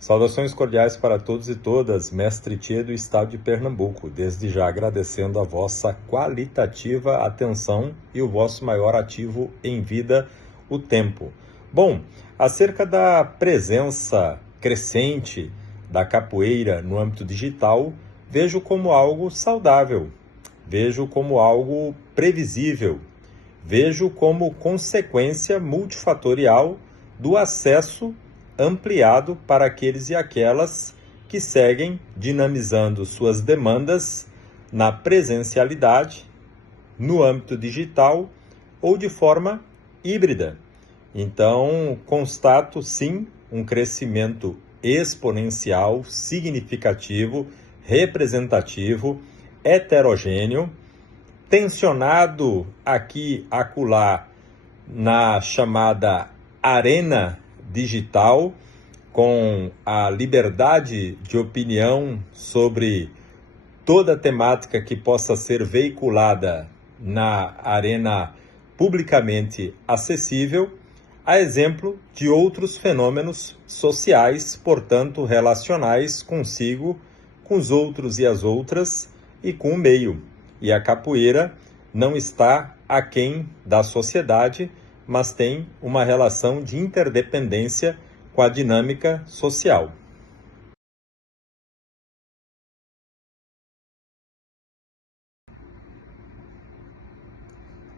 Saudações cordiais para todos e todas, Mestre Tchê do Estado de Pernambuco, desde já agradecendo a vossa qualitativa atenção e o vosso maior ativo em vida, o tempo. Bom, acerca da presença crescente da capoeira no âmbito digital, vejo como algo saudável, vejo como algo previsível, vejo como consequência multifatorial do acesso ampliado para aqueles e aquelas que seguem dinamizando suas demandas na presencialidade, no âmbito digital ou de forma híbrida. Então, constato sim um crescimento exponencial, significativo, representativo, heterogêneo, tensionado aqui acolá na chamada arena digital, com a liberdade de opinião sobre toda a temática que possa ser veiculada na arena publicamente acessível, a exemplo de outros fenômenos sociais, portanto relacionais consigo, com os outros e as outras e com o meio. E a capoeira não está aquém da sociedade, mas tem uma relação de interdependência com a dinâmica social.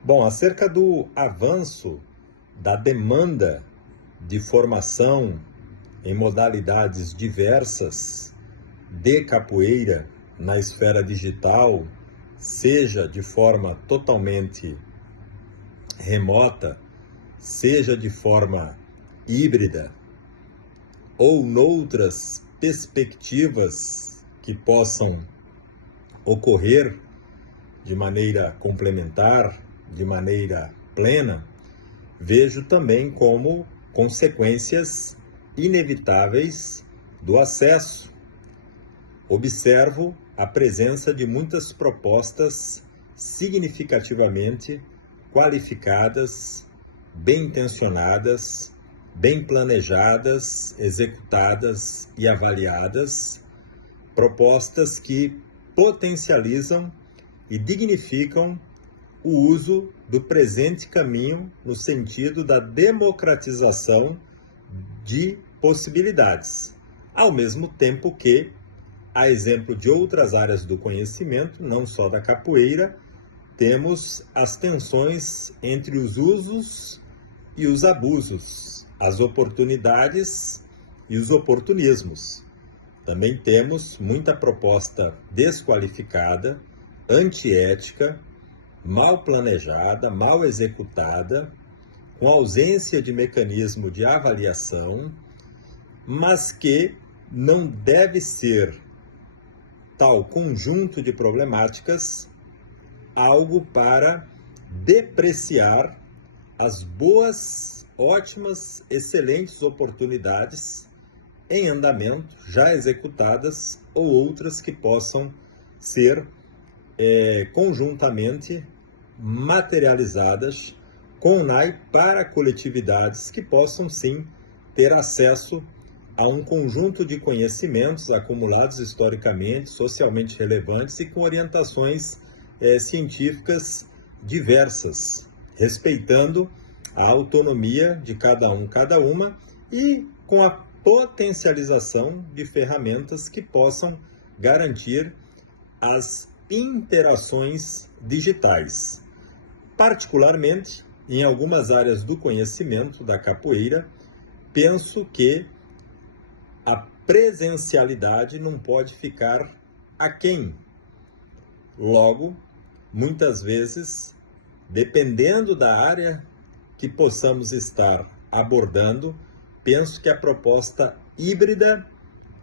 Bom, acerca do avanço da demanda de formação em modalidades diversas de capoeira na esfera digital, seja de forma totalmente remota, seja de forma híbrida ou noutras perspectivas que possam ocorrer de maneira complementar, de maneira plena, vejo também como consequências inevitáveis do acesso. Observo a presença de muitas propostas significativamente qualificadas, bem intencionadas, bem planejadas, executadas e avaliadas, propostas que potencializam e dignificam o uso do presente caminho no sentido da democratização de possibilidades, ao mesmo tempo que, a exemplo de outras áreas do conhecimento, não só da capoeira, temos as tensões entre os usos e os abusos, as oportunidades e os oportunismos. Também temos muita proposta desqualificada, antiética, mal planejada, mal executada, com ausência de mecanismo de avaliação, mas que não deve ser tal conjunto de problemáticas algo para depreciar as boas, ótimas, excelentes oportunidades em andamento, já executadas, ou outras que possam ser conjuntamente materializadas com o NAI para coletividades que possam sim ter acesso a um conjunto de conhecimentos acumulados historicamente, socialmente relevantes e com orientações científicas diversas, respeitando a autonomia de cada um, cada uma, e com a potencialização de ferramentas que possam garantir as interações digitais. Particularmente, em algumas áreas do conhecimento da capoeira, penso que a presencialidade não pode ficar aquém. Logo, muitas vezes, dependendo da área que possamos estar abordando, penso que a proposta híbrida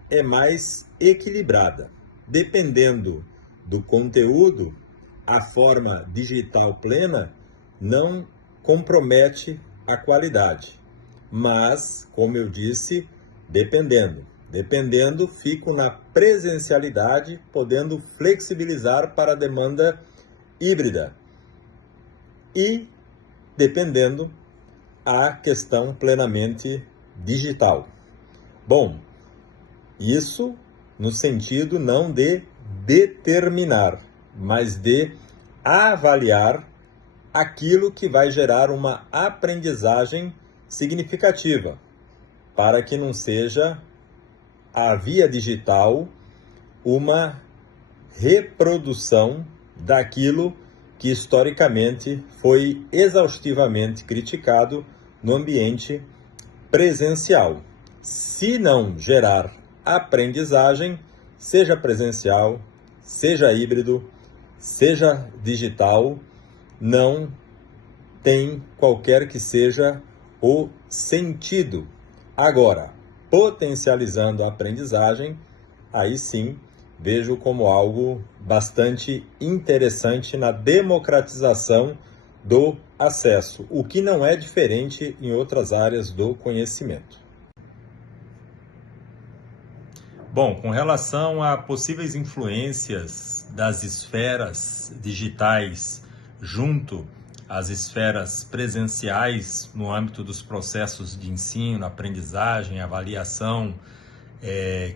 é mais equilibrada. Dependendo do conteúdo, a forma digital plena não compromete a qualidade. Mas, como eu disse, dependendo, fico na presencialidade, podendo flexibilizar para a demanda híbrida. E, dependendo, a questão plenamente digital. Bom, Isso no sentido não de determinar, mas de avaliar aquilo que vai gerar uma aprendizagem significativa, para que não seja a via digital uma reprodução daquilo que historicamente foi exaustivamente criticado no ambiente presencial. Se não gerar aprendizagem, seja presencial, seja híbrido, seja digital, não tem qualquer que seja o sentido. Agora, potencializando a aprendizagem, aí sim vejo como algo bastante interessante na democratização do acesso, o que não é diferente em outras áreas do conhecimento. Bom, com relação a possíveis influências das esferas digitais junto às esferas presenciais no âmbito dos processos de ensino, aprendizagem, avaliação,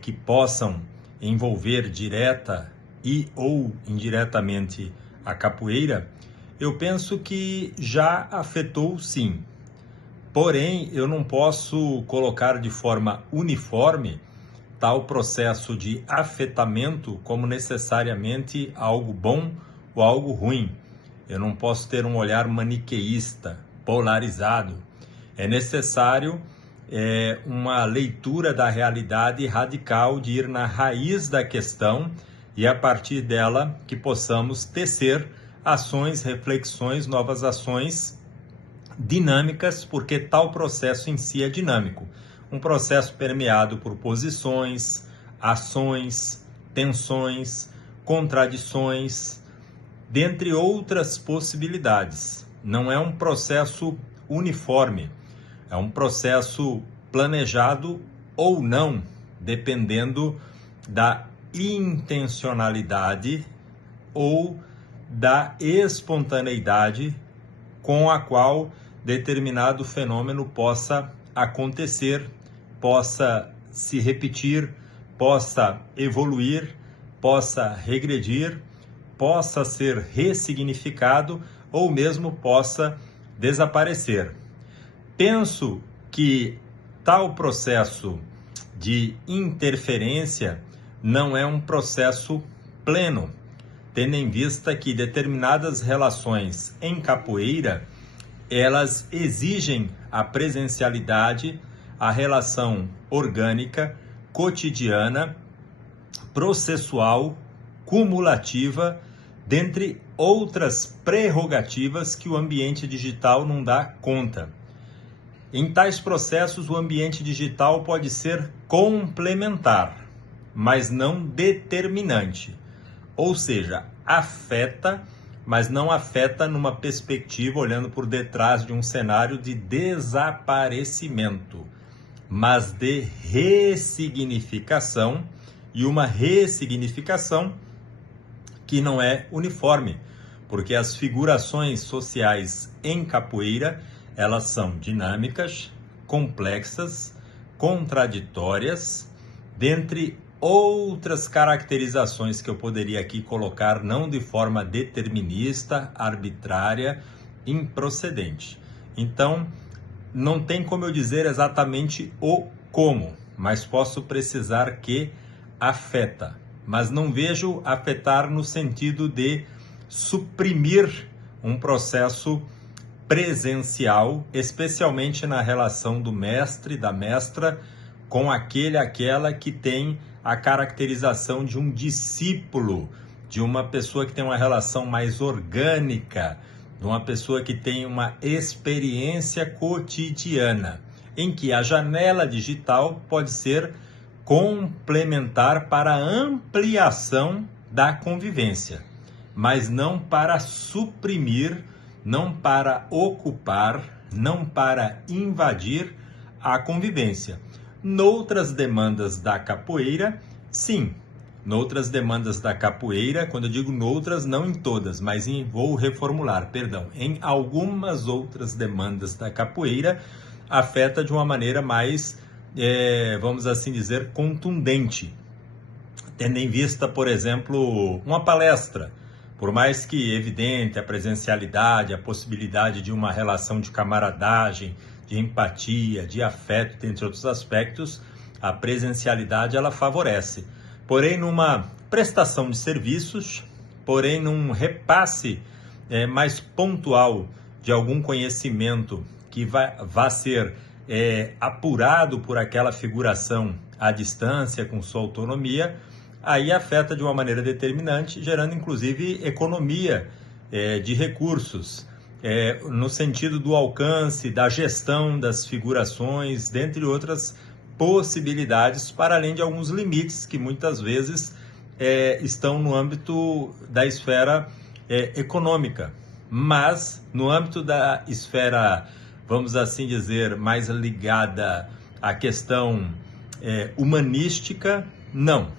que possam envolver direta e ou indiretamente a capoeira, eu penso que já afetou sim. Porém, eu não posso colocar de forma uniforme tal processo de afetamento como necessariamente algo bom ou algo ruim. Eu não posso ter um olhar maniqueísta, polarizado. É necessário uma leitura da realidade radical, de ir na raiz da questão e a partir dela que possamos tecer ações, reflexões, novas ações dinâmicas, porque tal processo em si é dinâmico. Um processo permeado por posições, ações, tensões, contradições, dentre outras possibilidades. Não é um processo uniforme, é um processo planejado ou não, dependendo da intencionalidade ou da espontaneidade com a qual determinado fenômeno possa acontecer, possa se repetir, possa evoluir, possa regredir, possa ser ressignificado ou mesmo possa desaparecer. Penso que tal processo de interferência não é um processo pleno, tendo em vista que determinadas relações em capoeira, elas exigem a presencialidade, a relação orgânica, cotidiana, processual, cumulativa, dentre outras prerrogativas que o ambiente digital não dá conta. Em tais processos, o ambiente digital pode ser complementar, mas não determinante. Ou seja, afeta, mas não afeta numa perspectiva olhando por detrás de um cenário de desaparecimento, mas de ressignificação, e uma ressignificação que não é uniforme, porque as figurações sociais em capoeira, elas são dinâmicas, complexas, contraditórias, dentre outras caracterizações que eu poderia aqui colocar, não de forma determinista, arbitrária, improcedente. Então, não tem como eu dizer exatamente o como, mas posso precisar que afeta. Mas não vejo afetar no sentido de suprimir um processo presencial, especialmente na relação do mestre, da mestra, com aquela que tem a caracterização de um discípulo, de uma pessoa que tem uma relação mais orgânica, de uma pessoa que tem uma experiência cotidiana, em que a janela digital pode ser complementar para a ampliação da convivência, mas não para suprimir, não para ocupar, não para invadir a convivência. Noutras demandas da capoeira, sim. Noutras demandas da capoeira, quando eu digo noutras, não em todas, mas vou reformular, perdão. Em algumas outras demandas da capoeira, afeta de uma maneira mais vamos assim dizer, contundente, tendo em vista, por exemplo, uma palestra. Por mais que evidente a presencialidade, a possibilidade de uma relação de camaradagem, de empatia, de afeto, entre outros aspectos, a presencialidade ela favorece. Porém, numa prestação de serviços, porém num repasse mais pontual de algum conhecimento que vá ser apurado por aquela figuração à distância, com sua autonomia, aí afeta de uma maneira determinante, gerando inclusive economia de recursos, no sentido do alcance, da gestão das figurações, dentre outras possibilidades, para além de alguns limites que muitas vezes estão no âmbito da esfera econômica. Mas no âmbito da esfera, vamos assim dizer, mais ligada à questão humanística, não.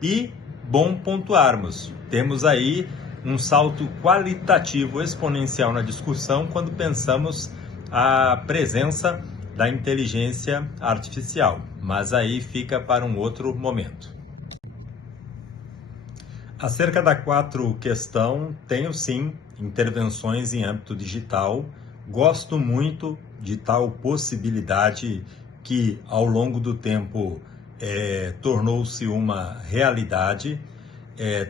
E bom pontuarmos, temos aí um salto qualitativo exponencial na discussão quando pensamos a presença da inteligência artificial, mas aí fica para um outro momento. Acerca da quarta questão, tenho sim intervenções em âmbito digital, gosto muito de tal possibilidade que ao longo do tempo tornou-se uma realidade.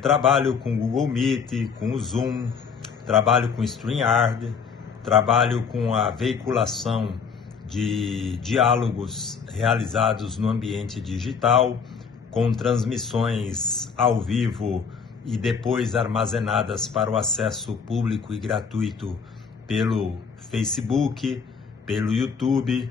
Trabalho com o Google Meet, com o Zoom, trabalho com o StreamYard, trabalho com a veiculação de diálogos realizados no ambiente digital, com transmissões ao vivo e depois armazenadas para o acesso público e gratuito pelo Facebook, pelo YouTube.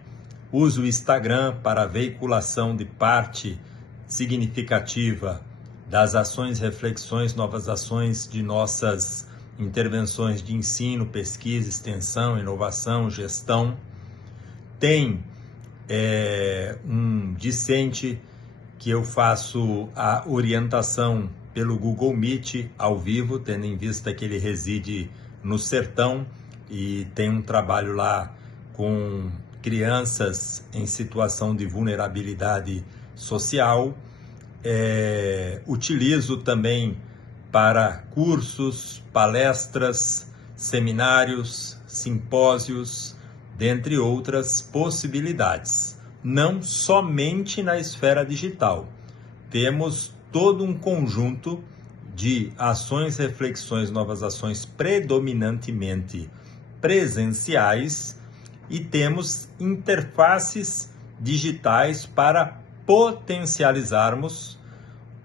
Uso o Instagram para a veiculação de parte significativa das ações, reflexões, novas ações de nossas intervenções de ensino, pesquisa, extensão, inovação, gestão. Tem um discente que eu faço a orientação pelo Google Meet ao vivo, tendo em vista que ele reside no sertão e tem um trabalho lá com crianças em situação de vulnerabilidade social. Utilizo também para cursos, palestras, seminários, simpósios, dentre outras possibilidades. Não somente na esfera digital. Temos todo um conjunto de ações, reflexões, novas ações predominantemente presenciais, e temos interfaces digitais para potencializarmos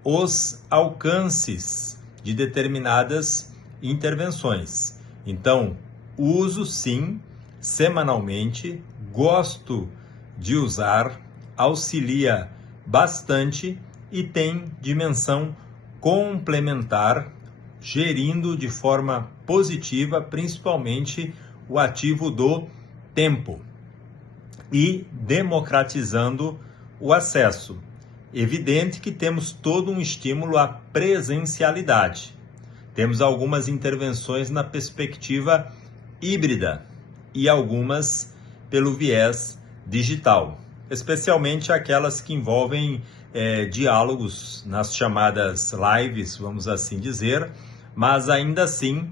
os alcances de determinadas intervenções. Então, uso sim, semanalmente, gosto de usar, auxilia bastante e tem dimensão complementar, gerindo de forma positiva, principalmente o ativo do tempo e democratizando o acesso. Evidente que temos todo um estímulo à presencialidade. Temos algumas intervenções na perspectiva híbrida e algumas pelo viés digital, especialmente aquelas que envolvem diálogos nas chamadas lives, vamos assim dizer, mas ainda assim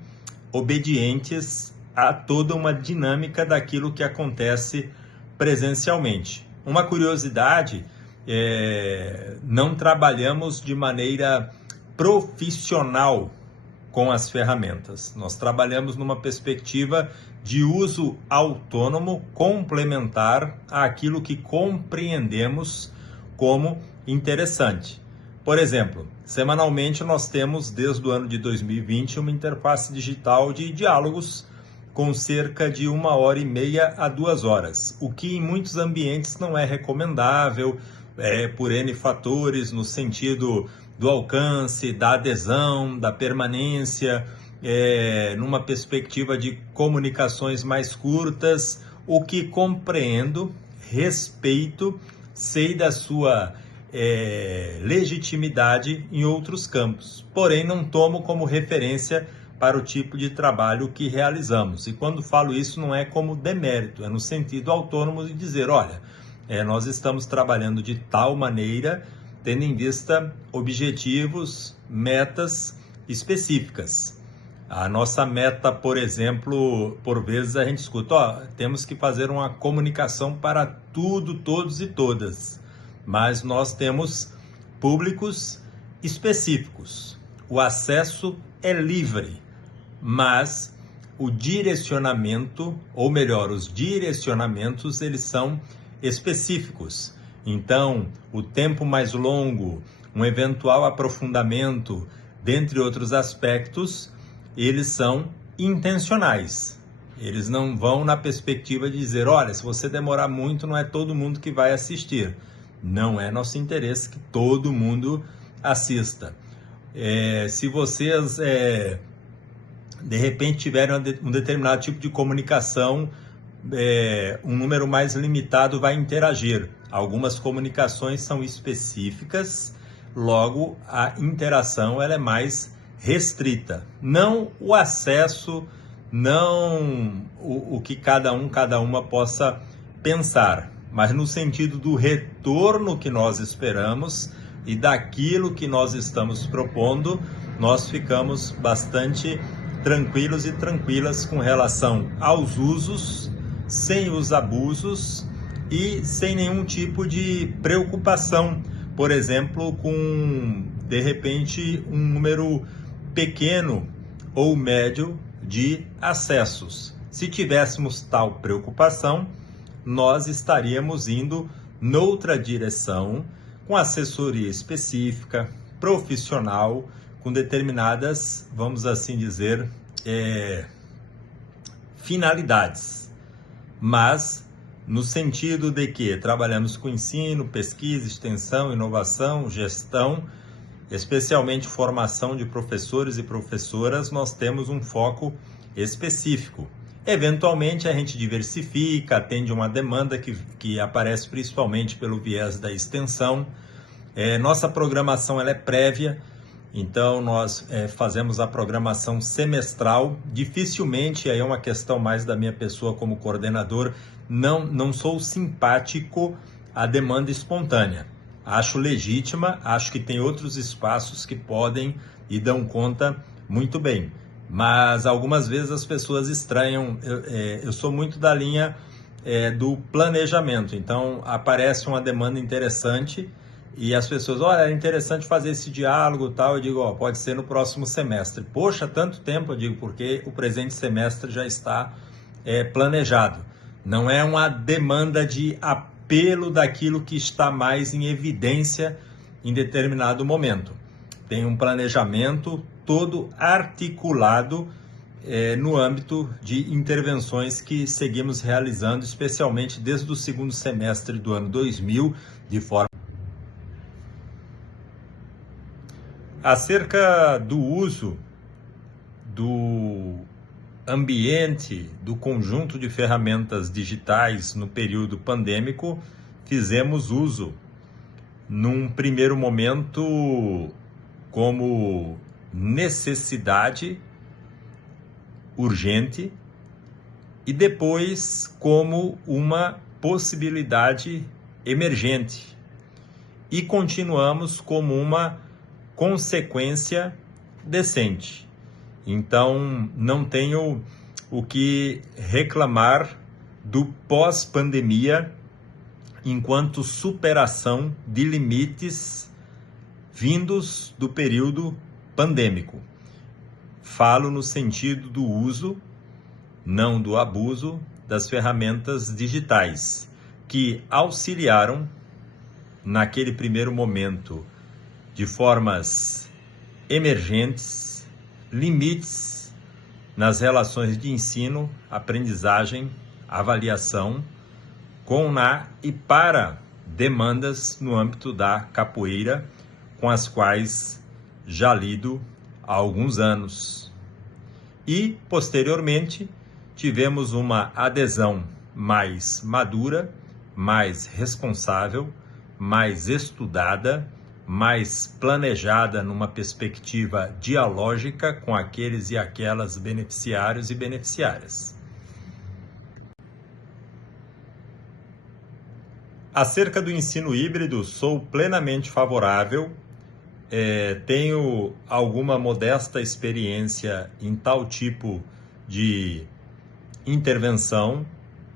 obedientes a toda uma dinâmica daquilo que acontece presencialmente. Uma curiosidade, não trabalhamos de maneira profissional com as ferramentas. Nós trabalhamos numa perspectiva de uso autônomo, complementar àquilo que compreendemos como interessante. Por exemplo, semanalmente nós temos, desde o ano de 2020, uma interface digital de diálogos com cerca de 1h30 a 2 horas, o que em muitos ambientes não é recomendável, por N fatores, no sentido do alcance, da adesão, da permanência, numa perspectiva de comunicações mais curtas, o que compreendo, respeito, sei da sua legitimidade em outros campos, porém não tomo como referência para o tipo de trabalho que realizamos. E quando falo isso não é como demérito, é no sentido autônomo de dizer, olha, nós estamos trabalhando de tal maneira, tendo em vista objetivos, metas específicas. A nossa meta, por exemplo, por vezes a gente escuta, temos que fazer uma comunicação para tudo, todos e todas, mas nós temos públicos específicos. O acesso é livre, mas o direcionamento, ou melhor, os direcionamentos, eles são específicos. Então, o tempo mais longo, um eventual aprofundamento, dentre outros aspectos, eles são intencionais. Eles não vão na perspectiva de dizer, olha, se você demorar muito, não é todo mundo que vai assistir. Não é nosso interesse que todo mundo assista. Se vocês, de repente, tiverem um determinado tipo de comunicação, um número mais limitado vai interagir. Algumas comunicações são específicas, logo a interação ela é mais restrita. Não o acesso, não o que cada uma possa pensar, mas no sentido do retorno que nós esperamos e daquilo que nós estamos propondo, nós ficamos bastante tranquilos e tranquilas com relação aos usos, sem os abusos e sem nenhum tipo de preocupação, por exemplo, com, de repente, um número pequeno ou médio de acessos. Se tivéssemos tal preocupação, nós estaríamos indo noutra direção, com assessoria específica, profissional, com determinadas, vamos assim dizer, finalidades. Mas no sentido de que trabalhamos com ensino, pesquisa, extensão, inovação, gestão, especialmente formação de professores e professoras, nós temos um foco específico. Eventualmente a gente diversifica, atende uma demanda que aparece principalmente pelo viés da extensão. Nossa programação ela é prévia, então nós fazemos a programação semestral. Dificilmente, aí é uma questão mais da minha pessoa como coordenador, não sou simpático à demanda espontânea. Acho legítima, acho que tem outros espaços que podem e dão conta muito bem. Mas algumas vezes as pessoas estranham, eu sou muito da linha do planejamento, então aparece uma demanda interessante e as pessoas, olha, é interessante fazer esse diálogo e tal, eu digo, pode ser no próximo semestre. Poxa, tanto tempo, eu digo, porque o presente semestre já está planejado. Não é uma demanda de apelo daquilo que está mais em evidência em determinado momento. Tem um planejamento todo articulado no âmbito de intervenções que seguimos realizando, especialmente desde o segundo semestre do ano 2000, de forma... Acerca do uso do ambiente, do conjunto de ferramentas digitais no período pandêmico, fizemos uso, num primeiro momento, como necessidade urgente e depois como uma possibilidade emergente. E continuamos como uma consequência decente. Então, não tenho o que reclamar do pós-pandemia enquanto superação de limites vindos do período pandêmico. Falo no sentido do uso, não do abuso, das ferramentas digitais, que auxiliaram, naquele primeiro momento, de formas emergentes, limites nas relações de ensino, aprendizagem, avaliação, com e para demandas no âmbito da capoeira, com as quais já lido há alguns anos. E, posteriormente, tivemos uma adesão mais madura, mais responsável, mais estudada, mais planejada numa perspectiva dialógica com aqueles e aquelas beneficiários e beneficiárias. Acerca do ensino híbrido, sou plenamente favorável. Tenho alguma modesta experiência em tal tipo de intervenção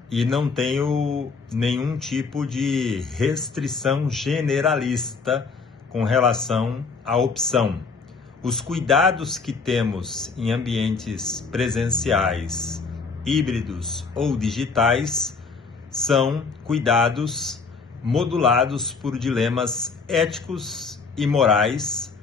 e não tenho nenhum tipo de restrição generalista com relação à opção. Os cuidados que temos em ambientes presenciais, híbridos ou digitais são cuidados modulados por dilemas éticos e morais,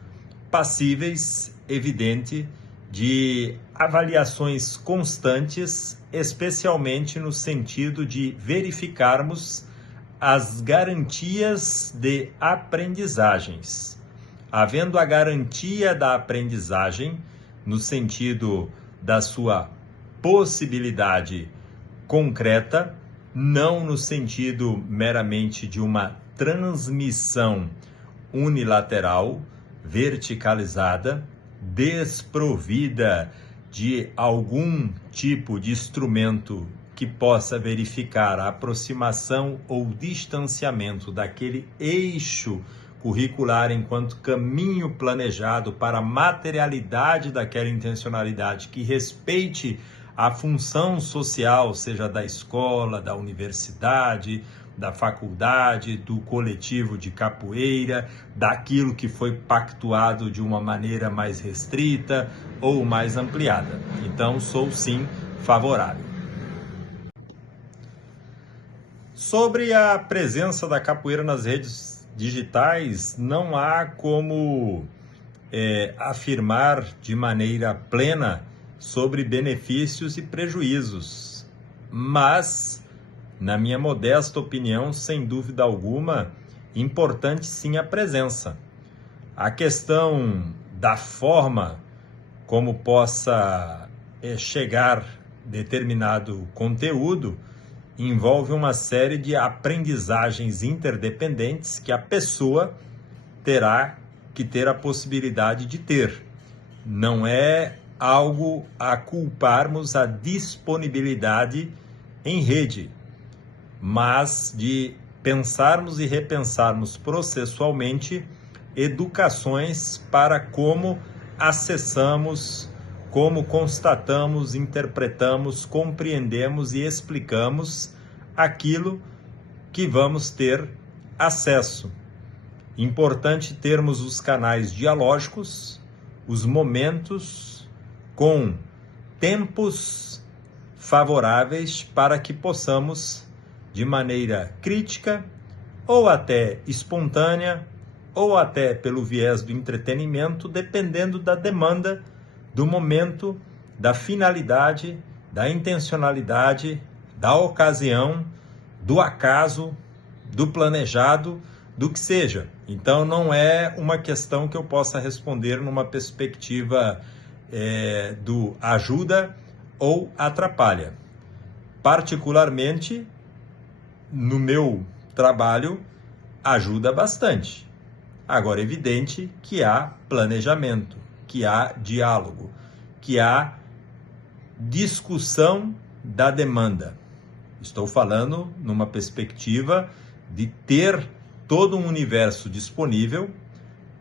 passíveis, evidente, de avaliações constantes, especialmente no sentido de verificarmos as garantias de aprendizagens. Havendo a garantia da aprendizagem, no sentido da sua possibilidade concreta, não no sentido meramente de uma transmissão unilateral, verticalizada, desprovida de algum tipo de instrumento que possa verificar a aproximação ou distanciamento daquele eixo curricular enquanto caminho planejado para a materialidade daquela intencionalidade que respeite a função social, seja da escola, da universidade, da faculdade, do coletivo de capoeira, daquilo que foi pactuado de uma maneira mais restrita ou mais ampliada. Então, sou sim favorável. Sobre a presença da capoeira nas redes digitais, não há como afirmar de maneira plena sobre benefícios e prejuízos, mas, na minha modesta opinião, sem dúvida alguma, importante sim a presença. A questão da forma como possa chegar determinado conteúdo envolve uma série de aprendizagens interdependentes que a pessoa terá que ter a possibilidade de ter. Não é algo a culparmos a disponibilidade em rede, mas de pensarmos e repensarmos processualmente educações para como acessamos, como constatamos, interpretamos, compreendemos e explicamos aquilo que vamos ter acesso. Importante termos os canais dialógicos, os momentos com tempos favoráveis para que possamos, de maneira crítica, ou até espontânea, ou até pelo viés do entretenimento, dependendo da demanda, do momento, da finalidade, da intencionalidade, da ocasião, do acaso, do planejado, do que seja. Então, não é uma questão que eu possa responder numa perspectiva do ajuda ou atrapalha. Particularmente, no meu trabalho, ajuda bastante. Agora, é evidente que há planejamento, que há diálogo, que há discussão da demanda. Estou falando numa perspectiva de ter todo um universo disponível,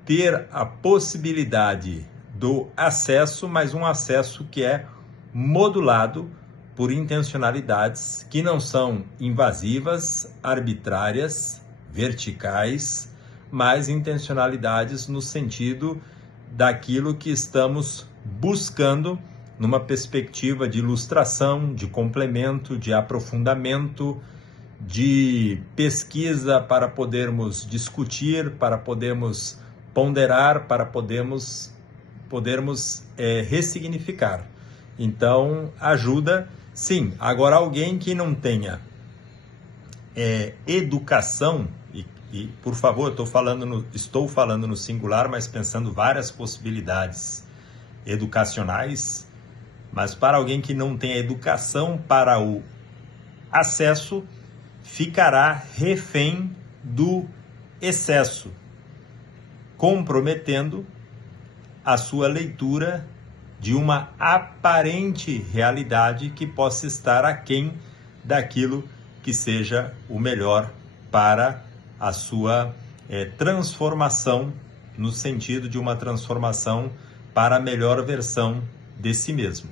ter a possibilidade do acesso, mas um acesso que é modulado por intencionalidades que não são invasivas, arbitrárias, verticais, mas intencionalidades no sentido daquilo que estamos buscando numa perspectiva de ilustração, de complemento, de aprofundamento, de pesquisa para podermos discutir, para podermos ponderar, para podermos ressignificar. Então, ajuda, sim. Agora, alguém que não tenha educação, e por favor, estou falando no singular, mas pensando várias possibilidades educacionais, mas para alguém que não tenha educação para o acesso, ficará refém do excesso, comprometendo a sua leitura de uma aparente realidade que possa estar aquém daquilo que seja o melhor para a sua transformação, no sentido de uma transformação para a melhor versão de si mesmo.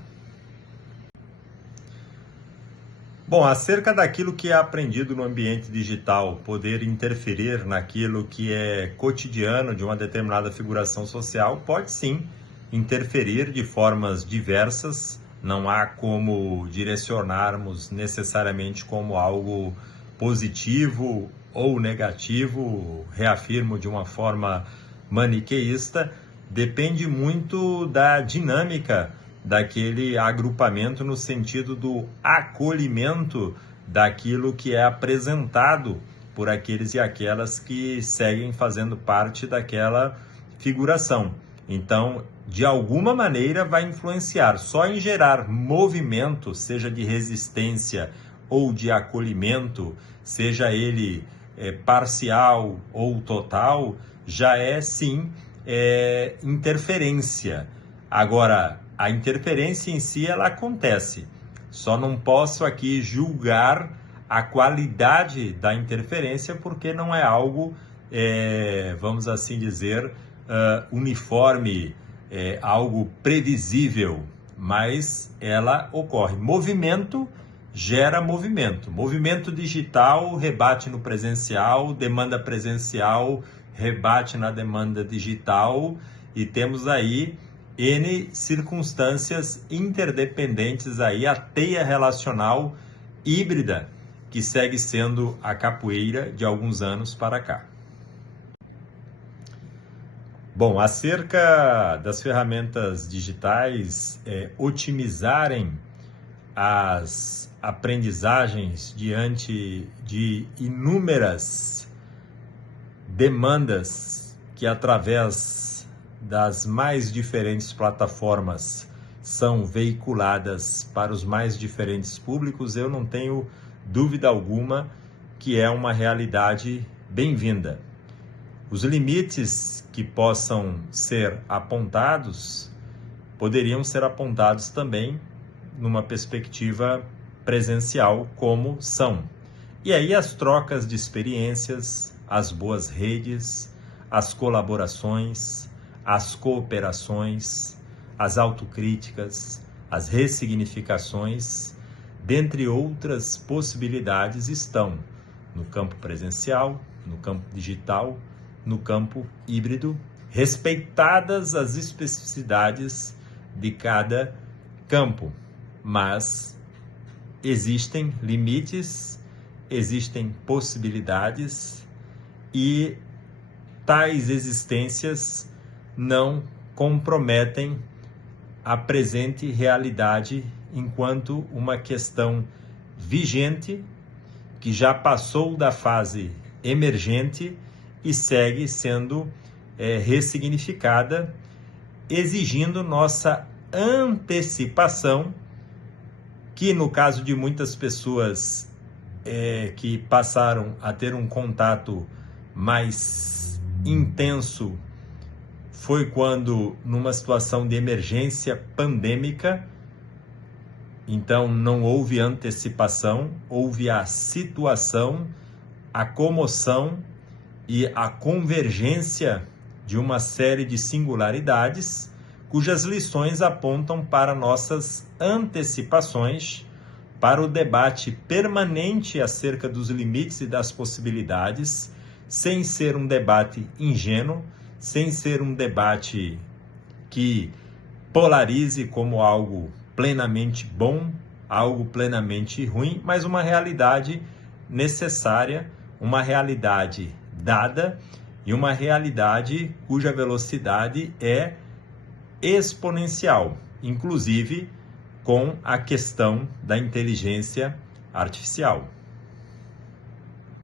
Bom, acerca daquilo que é aprendido no ambiente digital, poder interferir naquilo que é cotidiano de uma determinada figuração social, pode sim interferir de formas diversas. Não há como direcionarmos necessariamente como algo positivo ou negativo, reafirmo de uma forma maniqueísta, depende muito da dinâmica daquele agrupamento no sentido do acolhimento daquilo que é apresentado por aqueles e aquelas que seguem fazendo parte daquela figuração. Então, de alguma maneira vai influenciar. Só em gerar movimento, seja de resistência ou de acolhimento, seja ele parcial ou total, já é sim interferência. Agora, a interferência em si, ela acontece. Só não posso aqui julgar a qualidade da interferência, porque não é algo, vamos assim dizer, uniforme, algo previsível, mas ela ocorre. Movimento gera movimento. Movimento digital rebate no presencial, demanda presencial rebate na demanda digital, e temos aí N circunstâncias interdependentes aí, a teia relacional híbrida que segue sendo a capoeira de alguns anos para cá. Bom, acerca das ferramentas digitais otimizarem as aprendizagens diante de inúmeras demandas que através das mais diferentes plataformas são veiculadas para os mais diferentes públicos, eu não tenho dúvida alguma que é uma realidade bem-vinda. Os limites que possam ser apontados poderiam ser apontados também numa perspectiva presencial, como são. E aí as trocas de experiências, as boas redes, as colaborações, as cooperações, as autocríticas, as ressignificações, dentre outras possibilidades, estão no campo presencial, no campo digital, no campo híbrido, respeitadas as especificidades de cada campo, mas existem limites, existem possibilidades, e tais existências não comprometem a presente realidade enquanto uma questão vigente que já passou da fase emergente e segue sendo ressignificada, exigindo nossa antecipação, que no caso de muitas pessoas que passaram a ter um contato mais intenso foi quando, numa situação de emergência pandêmica, então não houve antecipação, houve a situação, a comoção e a convergência de uma série de singularidades, cujas lições apontam para nossas antecipações, para o debate permanente acerca dos limites e das possibilidades, sem ser um debate ingênuo, sem ser um debate que polarize como algo plenamente bom, algo plenamente ruim, mas uma realidade necessária, uma realidade dada e uma realidade cuja velocidade é exponencial, inclusive com a questão da inteligência artificial.